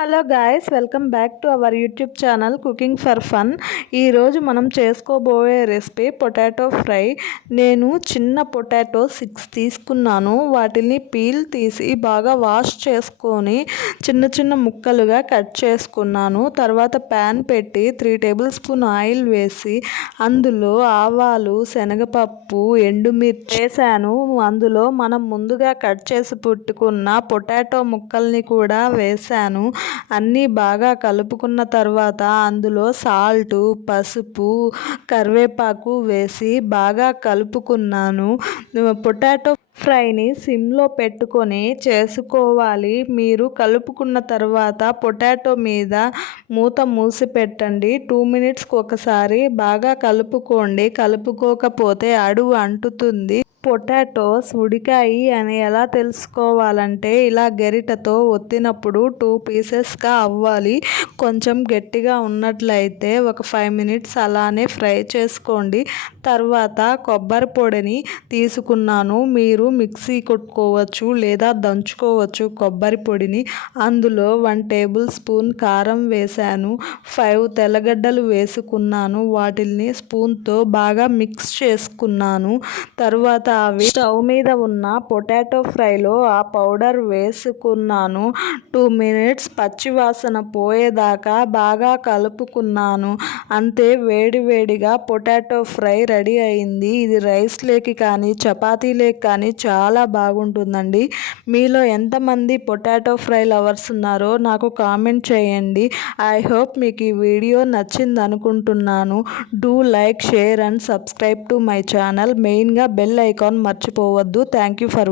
Hello guys welcome back to our YouTube channel cooking for fun ఈరోజు మనం చేసుకోబోయే recipe potato fry నేను చిన్న పొటాటో సిక్స్ తీసుకున్నాను. వాటిని పీల్ తీసి బాగా వాష్ చేసుకొని చిన్న చిన్న ముక్కలుగా కట్ చేసుకున్నాను. తర్వాత ప్యాన్ పెట్టి త్రీ టేబుల్ స్పూన్ ఆయిల్ వేసి అందులో ఆవాలు శనగపప్పు ఎండుమిర్చి వేసాను. అందులో మనం ముందుగా కట్ చేసి పుట్టుకున్న పొటాటో ముక్కల్ని కూడా వేసాను. అన్నీ బాగా కలుపుకున్న తర్వాత అందులో సాల్టు పసుపు కరివేపాకు వేసి బాగా కలుపుకున్నాను. పొటాటో ఫ్రైని సిమ్లో పెట్టుకొని చేసుకోవాలి. మీరు కలుపుకున్న తర్వాత పొటాటో మీద మూత మూసి పెట్టండి టూ మినిట్స్కి ఒకసారి బాగా కలుపుకోండి. కలుపుకోకపోతే అడుగు అంటుతుంది. పొటాటోస్ ఉడికాయి అని ఎలా తెలుసుకోవాలంటే ఇలా గరిటతో ఒత్తినప్పుడు టూ పీసెస్గా అవ్వాలి. కొంచెం గట్టిగా ఉన్నట్లయితే ఒక ఫైవ్ మినిట్స్ అలానే ఫ్రై చేసుకోండి. తర్వాత కొబ్బరి పొడిని తీసుకున్నాను. మీరు మిక్సీ కొట్టుకోవచ్చు లేదా దంచుకోవచ్చు కొబ్బరి పొడిని. అందులో వన్ టేబుల్ స్పూన్ కారం వేశాను. ఫైవ్ తెల్లగడ్డలు వేసుకున్నాను. వాటిని స్పూన్తో బాగా మిక్స్ చేసుకున్నాను. తర్వాత అవి స్టవ్ మీద ఉన్న పొటాటో ఫ్రైలో ఆ పౌడర్ వేసుకున్నాను. టూ మినిట్స్ పచ్చివాసన పోయేదాకా బాగా కలుపుకున్నాను. అంతే వేడి వేడిగా పొటాటో ఫ్రై రెడీ అయింది. ఇది రైస్ లేకి కానీ చపాతీలేకి కానీ చాలా బాగుంటుందండి. మీలో ఎంతమంది పొటాటో ఫ్రై లవర్స్ ఉన్నారో నాకు కామెంట్ చేయండి. ఐ హోప్ మీకు ఈ వీడియో నచ్చింది అనుకుంటున్నాను. Do like share and subscribe to my channel మెయిన్గా బెల్ ఐకాన్ మర్చిపోవద్దు. Thank you for